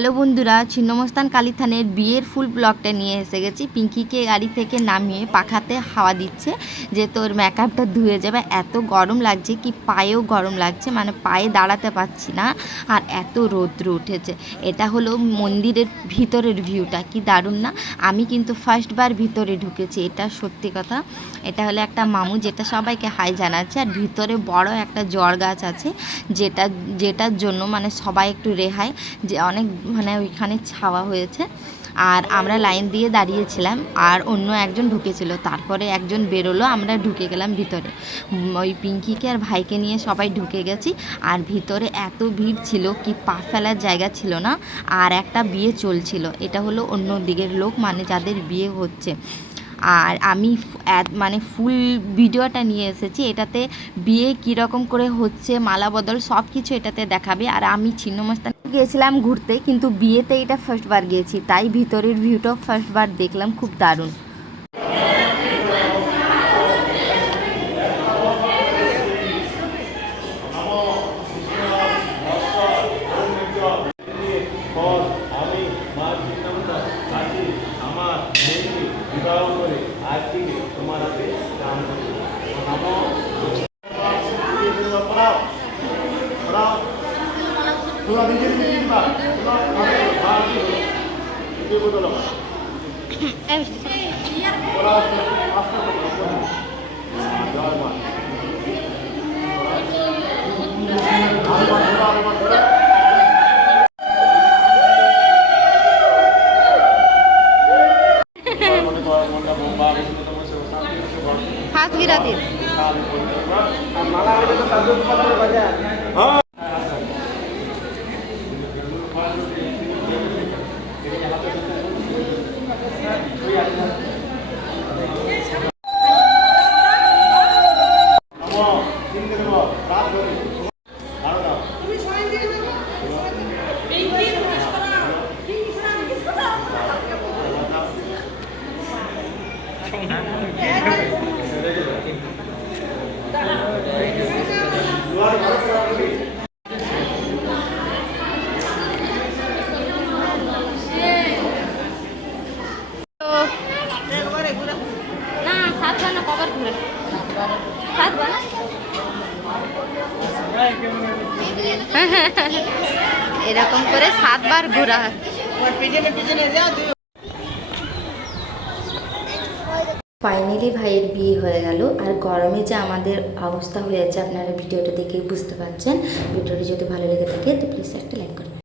Hello বন্ধুরা, ছিন্নমস্তান কালী থানের বিয়ের ফুল ব্লগটা নিয়ে এসে গেছি। পিঙ্কিকে গাড়ি থেকে নামিয়ে পাখাতে হাওয়া দিচ্ছে যে তোর মেকআপটা ধুয়ে যাবে। এত গরম লাগছে কি পায়েও গরম লাগছে, মানে পায়ে দাঁড়াতে পারছি না, আর এত রৌদ্র উঠেছে। এটা হলো মন্দিরের ভিতরের ভিউটা, কি দারুণ না? আমি কিন্তু ফার্স্টবার ভিতরে ঢুকেছি, এটা সত্যি কথা। এটা হলো একটা মামু, যেটা সবাইকে হাই জানাচ্ছে। আর ভিতরে বড় একটা জড় গাছ আছে, যেটার জন্য মানে সবাই একটু রেহাই, যে অনেক মানে ওইখানে ছাওয়া হয়েছে। আর আমরা লাইন দিয়ে দাঁড়িয়েছিলাম, আর অন্য একজন ঢুকেছিল, তারপরে একজন বেরোলো, আমরা ঢুকে গেলাম ভিতরে। ওই পিঙ্কিকে আর ভাইকে নিয়ে সবাই ঢুকে গেছি। আর ভিতরে এত ভিড় ছিল কি পা ফেলার জায়গা ছিল না। আর একটা বিয়ে চলছিল, এটা হলো অন্য দিকের লোক, মানে যাদের বিয়ে হচ্ছে। আর আমি মানে ফুল ভিডিওটা নিয়ে এসেছি। এটাতে বিয়ে কীরকম করে হচ্ছে, মালা বদল সব কিছু এটাতে দেখাবে। আর আমি ছিন্নমস্তান গিয়েছিলাম ঘুরতে, কিন্তু বিয়েতে এটা ফার্স্টবার গিয়েছি, তাই ভিতরের ভিউটাও ফার্স্টবার দেখলাম, খুব দারুণ। ফার্স্ট গিরাতে এরকম করে 7 বার ঘোরা। ফাইনালি ভাইয়ের বিয়ে হয়ে গেল। আর গরমে যে আমাদের অবস্থা হয়েছে আপনারা ভিডিওটা দেখেই বুঝতে পারছেন। ভিডিওটি যদি ভালো লেগে থাকে তো প্লিজ একটা লাইক করবেন।